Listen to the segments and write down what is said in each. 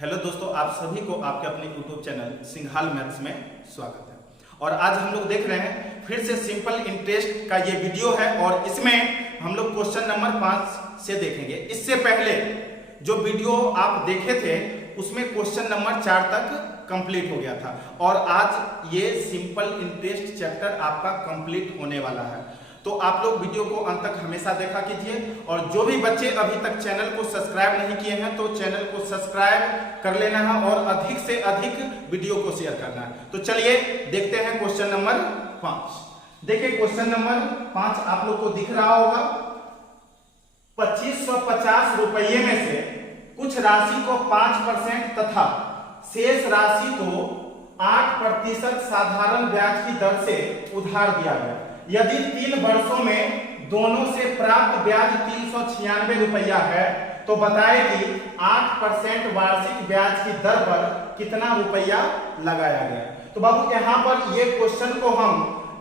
Hello दोस्तों, आप सभी को आपके अपने यूट्यूब चैनल सिंघाल मैथ्स में स्वागत है। और आज हम लोग देख रहे हैं फिर से सिंपल इंटरेस्ट का ये वीडियो है और इसमें हम लोग क्वेश्चन नंबर 5 से देखेंगे। इससे पहले जो वीडियो आप देखे थे उसमें क्वेश्चन नंबर 4 तक कंप्लीट हो गया था और आज ये सिंपल इंटरेस्ट चैप्टर आपका कंप्लीट होने वाला है। तो आप लोग वीडियो को अंत तक हमेशा देखा कीजिए और जो भी बच्चे अभी तक चैनल को सब्सक्राइब नहीं किए हैं तो चैनल को सब्सक्राइब कर लेना है और अधिक से अधिक वीडियो को शेयर करना है। तो चलिए देखते हैं क्वेश्चन नंबर 5। देखिए क्वेश्चन नंबर 5 आप लोग को दिख रहा होगा। 2550 रुपये में से कुछ राशि को 5% तथा शेष राशि को 8% साधारण ब्याज की दर से उधार दिया गया। यदि 3 वर्षों में दोनों से प्राप्त ब्याज 396 रुपया है तो बताए कि 8% वार्षिक ब्याज की दर पर कितना रुपया लगाया गया। तो बाबू यहाँ पर ये क्वेश्चन को हम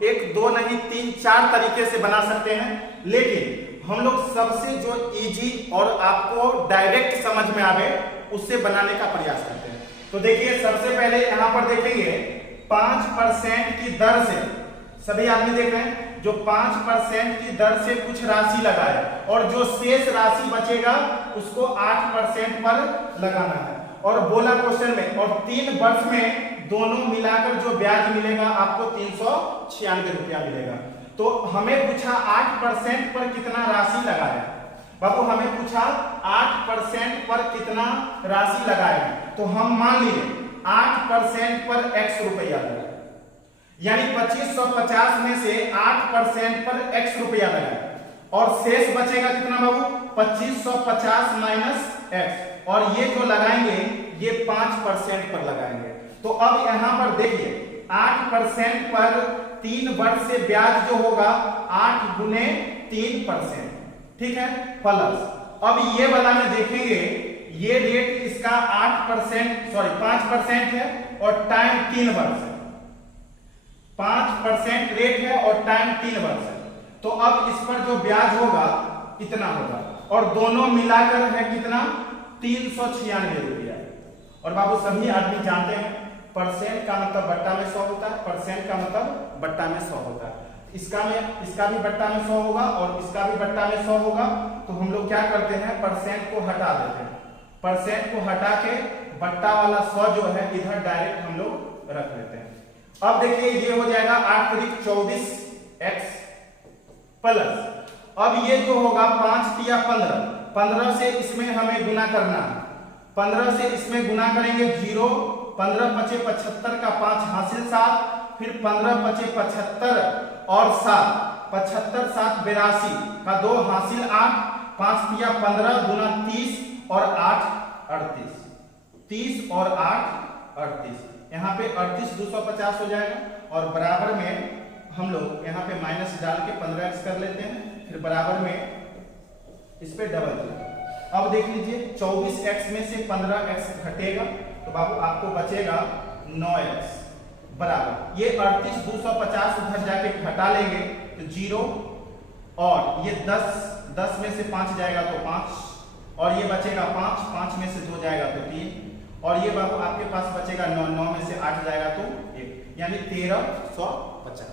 1, 2 नहीं 3, 4 तरीके से बना सकते हैं, लेकिन हम लोग सबसे जो इजी और आपको डायरेक्ट समझ में आवे उससे बनाने का प्रयास करते हैं। तो देखिए सबसे पहले यहाँ पर देखेंगे 5% की दर से सभी आदमी देख रहे हैं जो 5% की दर से कुछ राशि लगाए और जो शेष राशि बचेगा उसको 8% पर लगाना है। और बोला क्वेश्चन में और 3 वर्ष में दोनों मिलाकर जो ब्याज मिलेगा आपको 396 रुपया मिलेगा। तो हमें पूछा 8% पर कितना राशि लगाए। बाबू हमें पूछा 8% पर कितना राशि लगाए, तो हम मान लिए 8% पर x रुपया लगाए, यानी 2550 में से 8% पर x रुपया लगाए और शेष बचेगा कितना बाबू 2550 माइनस x और ये जो लगाएंगे ये 5% पर लगाएंगे। तो अब यहां पर देखिए 8% पर 3 वर्ष से ब्याज जो होगा 8 गुने 3%, ठीक है, प्लस अब ये वाला में देखेंगे ये रेट इसका 5% है और टाइम 3 वर्ष है। 5% रेट है और टाइम 3 वर्ष है। तो अब इस पर जो ब्याज होगा कितना होगा और दोनों मिलाकर है कितना 396 रुपया। और बाबू सभी आदमी जानते हैं परसेंट का मतलब बट्टा में 100 होता है, परसेंट का मतलब बट्टा में 100 होता है। इसका भी बट्टा में 100 होगा और इसका भी बट्टा में 100 होगा। तो हम लोग क्या करते हैं परसेंट को हटा देते हैं, परसेंट को हटा के बट्टा वाला 100 जो है इधर डायरेक्ट हम लोग रख लेते हैं। अब देखिए ये हो जाएगा 8 × 24x प्लस अब ये जो होगा 5 × 15 से इसमें हमें गुना करना है, 15 से इसमें गुना करेंगे 0, 15 × 5 = 75 का 5 हासिल 7, फिर 15 × 5 = 75 और 7 75 7 82 का 2 हासिल 8, 5 × 15 गुना 30 और 8 38, 30 और 8 38, यहाँ पे 38 250 हो जाएगा और बराबर में हम लोग यहाँ पे माइनस डाल के 15x कर लेते हैं, फिर बराबर में इस पे डबल। अब देख लीजिए 24x में से 15x घटेगा तो बाबू आपको बचेगा 9x बराबर ये 38 250 उधर जाके घटा लेंगे तो 0 और ये 10 में से 5 जाएगा तो 5 और ये बचेगा 5 में से 2 जाएगा तो 3 और ये बाबू आपके पास बचेगा 9 में से 8 जाएगा तो 1, यानी 1350।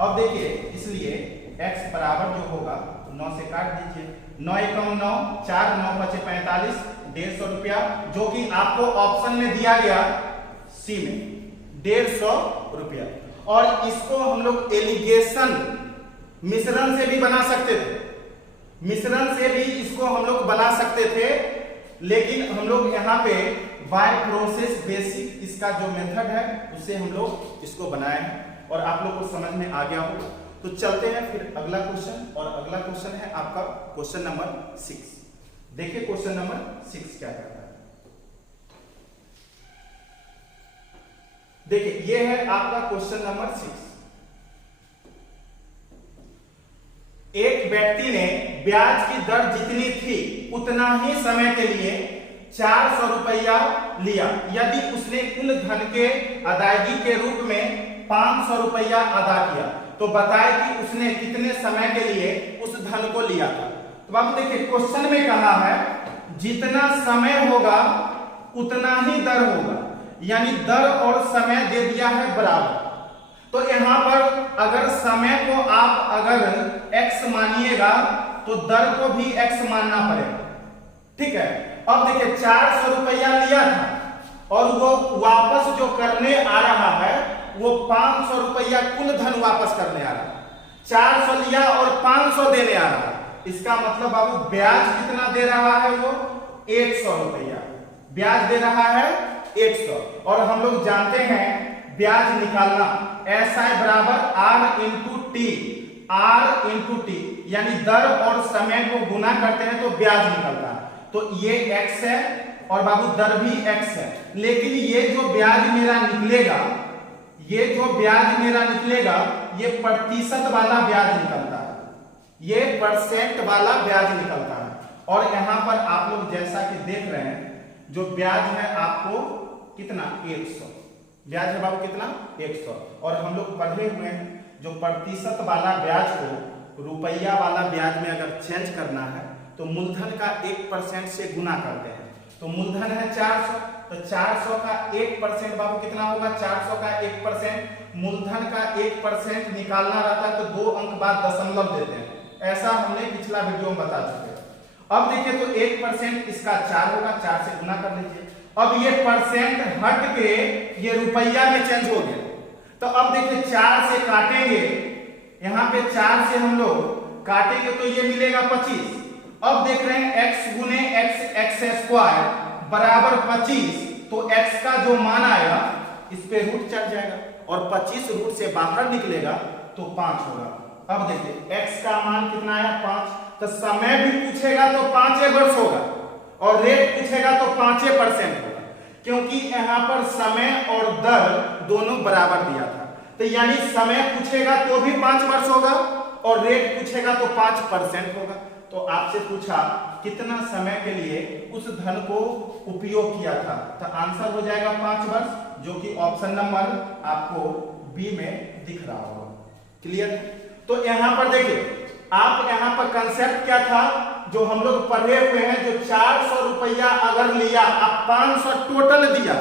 अब देखिए इसलिए x बराबर जो होगा 9 से काट दीजिए, 9 × 9 4, 9 × 5 = 45, 150 रुपया जो कि आपको ऑप्शन में दिया गया सी में 150 रुपया। और इसको हम लोग एलिगेशन मिश्रण से भी बना सकते थे, मिश्रण से भी इसको हम लोग बना सकते थे, लेकिन हम लोग यहाँ पे बाय प्रोसेस बेसिक इसका जो मेथड है उससे हम लोग इसको बनाए हैं और आप लोग को समझ में आ गया होगा। तो चलते हैं फिर अगला क्वेश्चन और अगला क्वेश्चन है आपका क्वेश्चन नंबर 6। देखिए क्वेश्चन नंबर 6 क्या कहता है। देखिए ये है आपका क्वेश्चन नंबर 6। एक व्यक्ति ने ब्याज की दर जितनी थी उतना ही समय के लिए 400 रुपया लिया। यदि उसने कुल धन के अदायगी के रूप में 500 रुपया अदा किया तो बताए कि उसने कितने समय के लिए उस धन को लिया था। तो बाबू देखिए क्वेश्चन में कहा है जितना समय होगा उतना ही दर होगा, यानी दर और समय दे दिया है बराबर। तो यहाँ पर अगर समय को आप अगर x मानिएगा तो दर को भी x मानना पड़ेगा, ठीक है। अब देखिए 400 रुपया लिया था और वो वापस जो करने आ रहा है वो 500 रुपया कुल धन वापस करने आ रहा है। 400 लिया और 500 देने आ रहा है, इसका मतलब बाबू ब्याज कितना दे रहा है, वो 100 रुपया ब्याज दे रहा है 100। और हम लोग जानते हैं ब्याज निकालना SI बराबर R into T, R into T, यानी दर और समय को गुना करते हैं तो ब्याज निकलता है। तो ये x है और बाबू दर भी x है, लेकिन ये जो ब्याज मेरा निकलेगा, ये जो ब्याज मेरा निकलेगा ये प्रतिशत वाला ब्याज निकलता है, ये परसेंट वाला ब्याज निकलता है। और यहाँ पर आप लोग जैसा कि देख रहे हैं जो ब्याज है आपको कितना 100 ब्याज है बाबू, कितना 100। और हम लोग पढ़े हुए हैं जो प्रतिशत वाला ब्याज को रुपया वाला ब्याज में अगर चेंज करना है तो मूलधन का 1% से गुना करते हैं। तो मूलधन है 400, तो 400 का 1% बाबू कितना होगा, 400 का 1%, मूलधन का 1% निकालना रहता है तो 2 अंक बाद दशमलव देते हैं, ऐसा हमने पिछला वीडियो में बता चुके हैं। अब देखिए तो 1% इसका 4 होगा, 4 से गुना कर लीजिए। अब ये परसेंट हट के ये रुपया में चेंज हो गया, तो अब देखिए 4 से काटेंगे, यहाँ पे 4 से हम लोग काटेंगे तो ये मिलेगा 25। अब देख रहे हैं x गुने x स्क्वायर बराबर 25, तो x का जो मान आएगा इस पे रूट चढ़ जाएगा और 25 रूट से बाहर निकलेगा तो 5 होगा। अब देखिए x का मान कितना आया 5, तो समय भी पूछेगा तो 5 वर्ष होगा और रेट पूछेगा तो 5% होगा, क्योंकि यहाँ पर समय और दर दोनों बराबर दिया था। तो यानी समय पूछेगा तो भी 5 वर्ष होगा और रेट पूछेगा तो 5% होगा। तो आपसे पूछा कितना समय के लिए उस धन को उपयोग किया था, तो आंसर हो जाएगा 5 वर्ष, जो कि ऑप्शन नंबर आपको बी में दिख रहा होगा। क्लियर? तो यहाँ पर देखिए आप यहाँ पर कंसेप्ट क्या था जो हम लोग पढ़े हुए हैं, जो 400 रुपया अगर लिया, अब 500 टोटल दिया,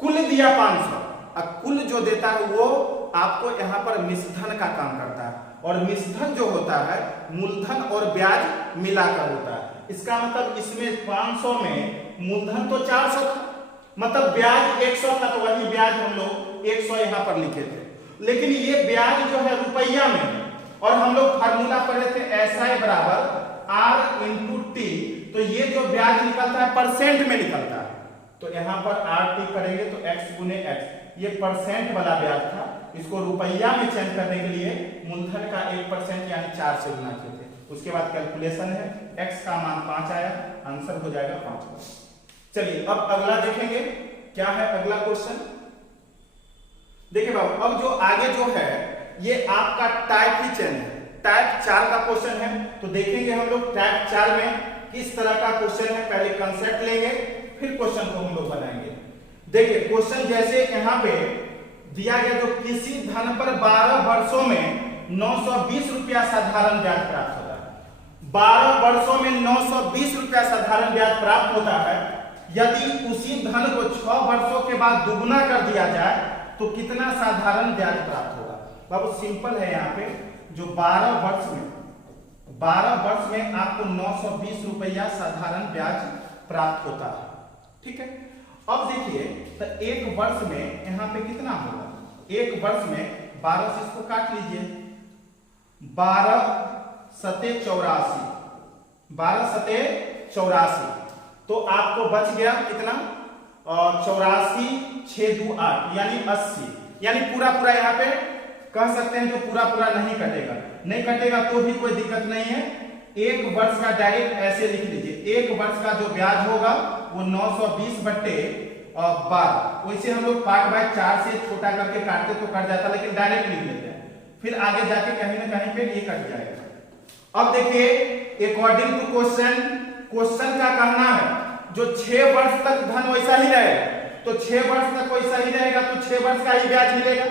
कुल दिया 500, अब कुल जो देता है वो आपको यहाँ पर मिश्रधन का काम करता है, और मिश्रधन जो होता है मूलधन और ब्याज मिलाकर होता है। इसका मतलब इसमें 500 में मूलधन तो 400 था, मतलब ब्याज 100 था, तो वही ब्याज हम लोग 100 यहाँ पर लिखे थे। लेकिन ये ब्याज जो है रुपया में, और हम लोग फार्मूला पढ़े थे SI बराबर R इंटू टी, तो ये जो ब्याज निकलता है परसेंट में निकलता है। तो यहाँ पर RT करेंगे तो x गुने x, ये परसेंट वाला ब्याज था, इसको रुपया में चेंज करने के लिए मूलधन का 1% यानी 4 से गुना किए थे। उसके बाद कैलकुलेशन है, x का मान 5 आया, आंसर हो जाएगा 5। चलिए अब अगला देखेंगे, क्या है अगला क्वेश्चन। देखिए बाबू अब जो आगे जो है ये आपका टाइप ही चेंज है, टाइप 4 का क्वेश्चन है। तो देखेंगे हम लोग टाइप 4 में किस तरह का क्वेश्चन है, पहले कंसेप्ट लेंगे फिर क्वेश्चन को हम लोग बनाएंगे। देखिए क्वेश्चन जैसे यहाँ पे दिया गया, जो किसी धन पर 12 वर्षों में 920 रुपया साधारण ब्याज प्राप्त होता है, 12 वर्षों में 920 रुपया साधारण ब्याज प्राप्त होता है। यदि उसी धन को 6 वर्षों के बाद दुगुना कर दिया जाए तो कितना साधारण ब्याज प्राप्त होगा। बाबू सिंपल है, यहाँ पे जो 12 वर्ष में आपको 920 रुपया साधारण ब्याज प्राप्त होता है, ठीक है। अब देखिए तो एक वर्ष में यहाँ पे कितना होगा, एक वर्ष में 12 से इसको काट लीजिए, 12 सते 84, 12 सते 84, तो आपको बच गया कितना 84 6 2 8 यानी 80, यानी पूरा पूरा यहाँ पे कह सकते हैं जो पूरा पूरा नहीं कटेगा, नहीं कटेगा तो भी कोई दिक्कत नहीं है। एक वर्ष का डायरेक्ट ऐसे लिख लीजिए, एक वर्ष का जो ब्याज होगा वो 920 बट्टे 12, वैसे हम लोग पार्ट बाय 4 से छोटा करके काटते तो कट जाता, लेकिन डायरेक्ट लिख लेते हैं, फिर आगे जाके कहीं ना कहीं पे ये कट जाएगा। अब देखिए अकॉर्डिंग टू क्वेश्चन का कहना है जो 6 वर्ष तक धन वैसा ही रहेगा, तो 6 वर्ष तक वैसा ही रहेगा तो 6 वर्ष का ही ब्याज मिलेगा।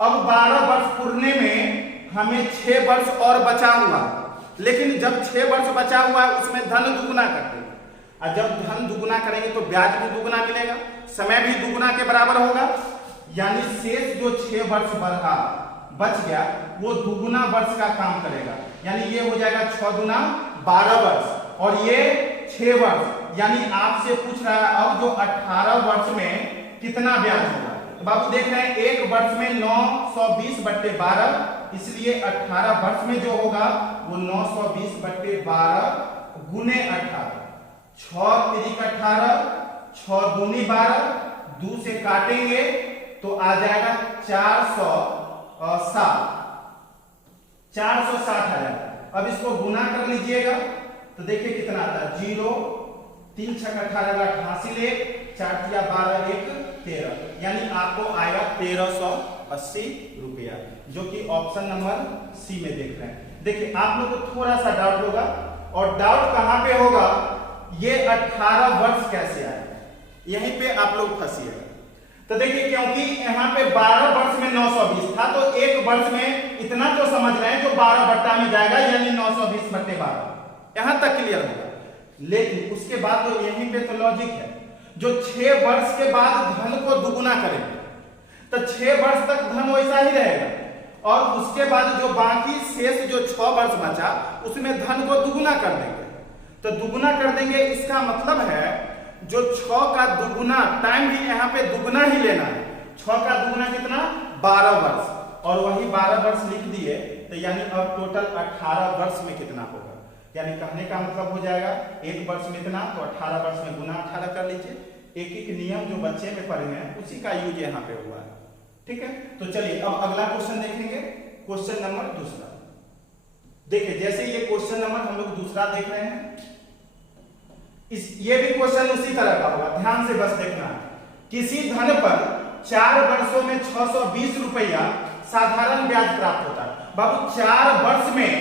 अब 12 वर्ष पूरने में हमें 6 वर्ष और बचा हुआ, लेकिन जब 6 वर्ष बचा हुआ है उसमें धन दुगुना करते हैं। और जब धन दुगुना करेंगे तो ब्याज भी दुगुना मिलेगा, समय भी दुगुना के बराबर होगा, यानी शेष जो 6 वर्ष बच गया वो दुगुना वर्ष का काम करेगा, यानी ये हो जाएगा 6 दूना 12 वर्ष और ये 6 वर्ष, यानी आपसे पूछ रहा है अब जो 18 वर्ष में कितना ब्याज होगा। तो बाबू देख रहे हैं एक वर्ष में 920/12, इसलिए 18 वर्ष में जो होगा वो 920/12 गुने 18, 6 तिरिक 18, 6 दूनी 12, 2 से काटेंगे तो आ जाएगा 460 आ जाएगा। अब इसको गुना कर लीजिएगा तो देखिए कितना आता है, 0 3 6 18 88 ले 4 तिया 12 1 13, यानी आपको आएगा 1380 रुपया, जो कि ऑप्शन नंबर सी में देख रहे हैं। देखिए आप लोग को थोड़ा सा डाउट होगा, और डाउट कहां पे होगा, ये 18 वर्ष कैसे आएगा, यहीं पे आप लोग फंसिएगा। तो देखिए क्योंकि यहाँ पे 12 वर्ष में 920 था, तो एक वर्ष में इतना तो समझ रहे हैं जो 12 बट्टा में जाएगा, यानी 920/12, यहां तक क्लियर होगा। लेकिन उसके बाद तो यहीं पे तो लॉजिक है, जो 6 वर्ष के बाद धन को दुगुना करेंगे तो 6 वर्ष तक धन वैसा ही रहेगा, और उसके बाद जो बाकी शेष जो 6 वर्ष बचा उसमें धन को दुगुना कर देंगे। तो दुगुना कर देंगे, इसका मतलब है जो 6 का दुगुना, टाइम भी यहाँ पे दुगुना ही लेना है, 6 का दुगुना कितना 12 वर्ष, और वही 12 वर्ष लिख दिए, तो यानी अब टोटल 18 वर्ष में कितना होगा, यानी कहने का मतलब हो जाएगा एक वर्ष में इतना, तो 18 वर्ष में गुना 18 कर लीजिए। एक एक नियम जो बच्चे में पढ़े हैं उसी का यूज यहाँ पे हुआ है, ठीक है। तो चलिए अब अगला क्वेश्चन देखेंगे, क्वेश्चन नंबर दूसरा। देखिए जैसे ये क्वेश्चन नंबर हम लोग दूसरा देख रहे हैं, ये भी क्वेश्चन उसी तरह का होगा, ध्यान से बस देखना है। किसी धन पर 4 वर्षों में 620 रुपया साधारण ब्याज प्राप्त होता है। बाबू 4 वर्ष में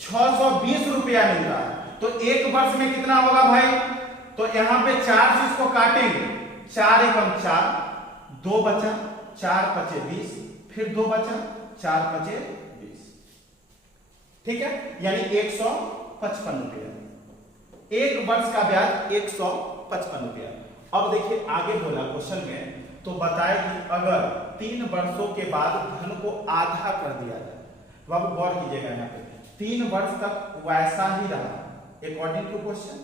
620 रुपया मिल रहा है, तो एक वर्ष में कितना होगा भाई, तो यहां पे 4 से इसको काटेंगे, 4 एकम 4, 2 बचा, 4 पचे 20, फिर 2 बचा, 4 पचे 20, ठीक है, यानी 155 रुपया, एक वर्ष का ब्याज 155 रुपया। अब देखिए आगे बोला क्वेश्चन में, तो बताए कि अगर 3 वर्षों के बाद धन को आधा कर दिया जाए, तो आप गौर कीजिएगा यहाँ पे 3 वर्ष तक वैसा ही रहा, अकॉर्डिंग टू क्वेश्चन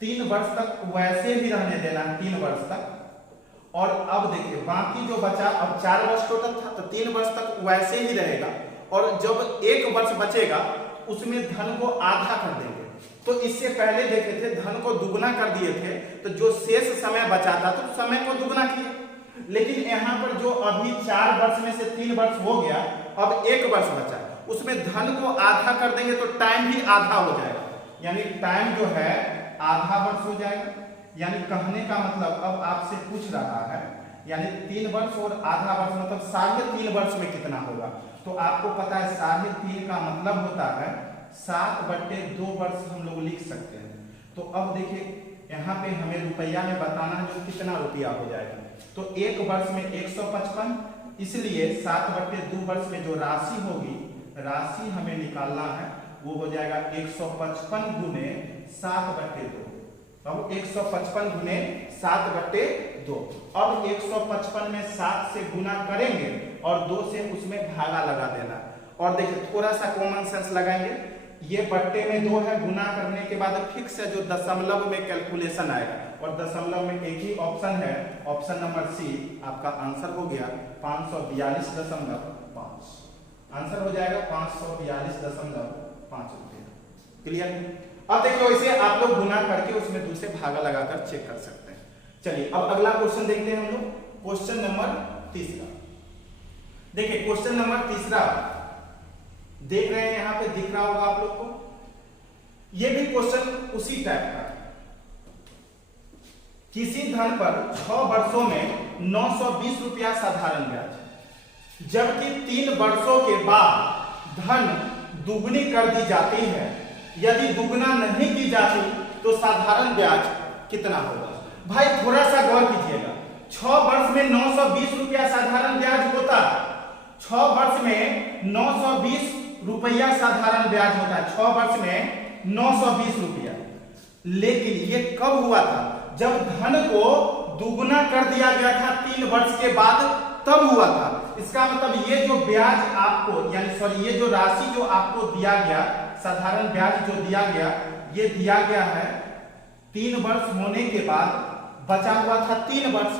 3 वर्ष तक वैसे ही रहने देना, 3 वर्ष तक। और अब देखिए बाकी जो बचा, अब 4 वर्ष टोटल था, तो 3 वर्ष तक वैसे ही रहेगा, और जब 1 वर्ष बचेगा उसमें धन को आधा कर देंगे। तो इससे पहले देखे थे धन को दुगुना कर दिए थे, तो जो शेष समय बचा था तो समय को दुगुना किया, लेकिन यहाँ पर जो अभी 4 वर्ष में से 3 वर्ष हो गया, अब 1 वर्ष बचा, उसमें धन को आधा कर देंगे तो टाइम भी आधा हो जाएगा, यानी टाइम जो है आधा वर्ष हो जाएगा। यानी कहने का मतलब अब आपसे पूछ रहा है, यानी 3 वर्ष और आधा वर्ष मतलब 3.5 वर्ष में कितना होगा। तो आपको पता है 3.5 का मतलब होता है 7/2 वर्ष हम लोग लिख सकते हैं। तो अब देखिए यहाँ पे हमें रुपया में बताना है जो कितना रुपया हो जाएगा, तो 1 वर्ष में 155, इसलिए 7/2 वर्ष में जो राशि होगी, राशि हमें निकालना है, वो हो जाएगा 155 गुने 7/2। अब 155 गुने 7/2, अब 155 में 7 से गुना करेंगे और 2 से उसमें भागा लगा देना। और देखिए थोड़ा सा कॉमन सेंस लगाएंगे, ये बट्टे में 2 है, गुना करने के बाद फिक्स है जो दशमलव में कैलकुलेशन आएगा, और दशमलव में एक ही ऑप्शन है, ऑप्शन नंबर सी आपका आंसर हो गया 542.5, आंसर हो जाएगा 542.5 रुपया। क्लियर? अब देखिए वैसे आप लोग गुना करके उसमें 2 से भागा लगाकर चेक कर सकते हैं। चलिए अब अगला क्वेश्चन देखते हैं हम लोग, क्वेश्चन नंबर तीसरा। देखिए क्वेश्चन नंबर तीसरा देख रहे हैं, यहाँ पे दिख रहा होगा आप लोग को, ये भी क्वेश्चन उसी टाइप का। किसी धन पर 6 वर्षों में 920 रुपया साधारण ब्याज, जबकि 3 वर्षों के बाद धन दुगनी कर दी जाती है, यदि दुगना नहीं की जाती तो साधारण ब्याज कितना होगा। भाई थोड़ा सा गौर कीजिएगा, 6 वर्ष में 920 रुपया साधारण ब्याज होता है, 6 वर्ष में 920 रुपया साधारण ब्याज होता है, 6 वर्ष में 920 रुपया। लेकिन ये कब हुआ था? जब धन को दुगुना कर दिया गया था 3 वर्ष के बाद, तब हुआ था। इसका मतलब ये जो ब्याज आपको ये जो राशि जो आपको दिया गया, साधारण ब्याज जो दिया गया, ये दिया गया है 3 वर्ष होने के बाद, बचा हुआ था 3 वर्ष।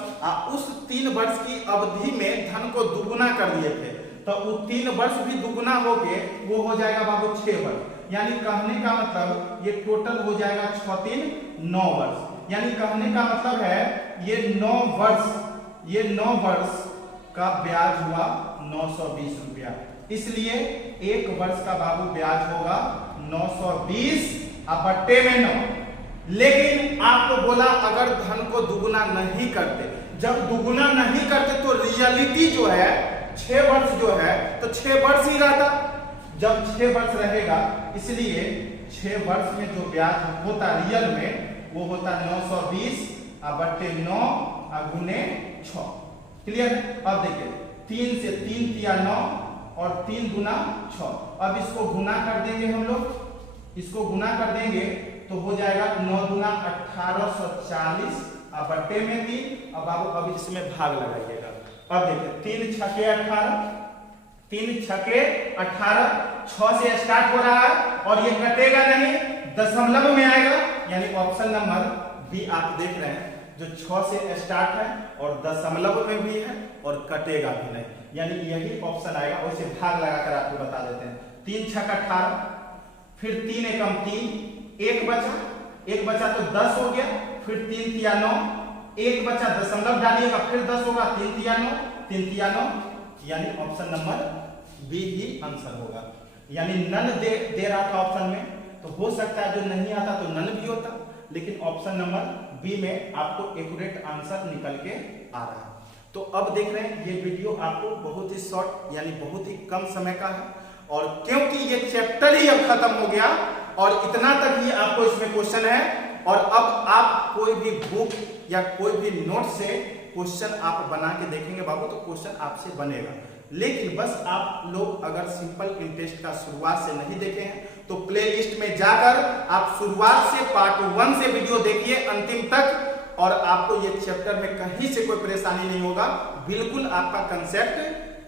उस 3 वर्ष की अवधि में धन को दुगुना कर दिए थे, तो वो 3 वर्ष भी दुगुना होके वो हो जाएगा बाबू 6 वर्ष। यानी कहने का मतलब ये टोटल हो जाएगा 6 3 9 वर्ष। यानी कहने का मतलब है ये 9 वर्ष का ब्याज हुआ 920 रुपया। इसलिए 1 वर्ष का बाबू ब्याज होगा 920 बट्टे में 9। लेकिन आपको बोला अगर धन को दुगुना नहीं करते, जब दुगुना नहीं करते तो रियलिटी जो है 6 वर्ष जो है तो 6 वर्ष ही रहता। जब 6 वर्ष रहेगा, इसलिए 6 वर्ष में जो ब्याज होता रियल में वो होता 920 बट्टे 9 गुने 6। क्लियर है? अब देखिए 3 से 3 तिया 9 और 3 गुना 6। अब इसको गुना कर देंगे हम लोग, इसको गुना कर देंगे तो हो जाएगा 9 गुना 1840 बट्टे में 3। अब बाबू अब इसमें भाग लगाइएगा। अब देखिए 3 छके 18, 3 छके 18, 6 से स्टार्ट हो रहा है और ये कटेगा नहीं, दशमलव में आएगा। यानी ऑप्शन नंबर बी आप देख रहे हैं, जो 6 से स्टार्ट है और दशमलव में भी है और कटेगा भी नहीं, यानी यही ऑप्शन आएगा। वैसे भाग लगाकर आपको बता देते हैं। 3 छक 18, फिर 3 एकम 3, 1 बचा तो 10 हो गया, फिर 3 तिया 9, 1 बचा दशमलव डालिएगा फिर 10 होगा, 3 तिया 9, 3 तिया 9, यानी ऑप्शन नंबर बी ही आंसर होगा। यानी नन दे रहा था ऑप्शन में, तो हो सकता है जो नहीं आता तो नन भी होता, लेकिन ऑप्शन नंबर बी में आपको एक्यूरेट आंसर निकल के आ रहा है। तो अब देख रहे हैं ये वीडियो आपको बहुत ही शॉर्ट यानी बहुत ही कम समय का है, और क्योंकि ये चैप्टर ही अब खत्म हो गया और इतना तक ही आपको इसमें क्वेश्चन है, और अब आप कोई भी बुक या कोई भी नोट से क्वेश्चन आप बना के देखेंगे बाबू तो क्वेश्चन आपसे बनेगा। लेकिन बस आप लोग अगर सिंपल इंटरेस्ट का शुरुआत से नहीं देखे हैं तो प्लेलिस्ट में जाकर आप शुरुआत से पार्ट 1 से वीडियो देखिए अंतिम तक, और आपको ये चैप्टर में कहीं से कोई परेशानी नहीं होगा, बिल्कुल आपका कंसेप्ट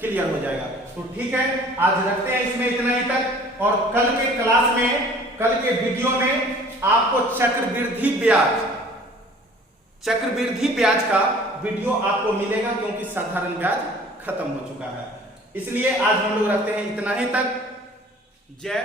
क्लियर हो जाएगा। तो ठीक है, आज रखते हैं इसमें इतना ही तक, और कल के क्लास में, कल के वीडियो में आपको चक्रवृद्धि ब्याज का वीडियो आपको मिलेगा, क्योंकि साधारण ब्याज खत्म हो चुका है। इसलिए आज हम लोग रखते हैं इतना ही तक। जय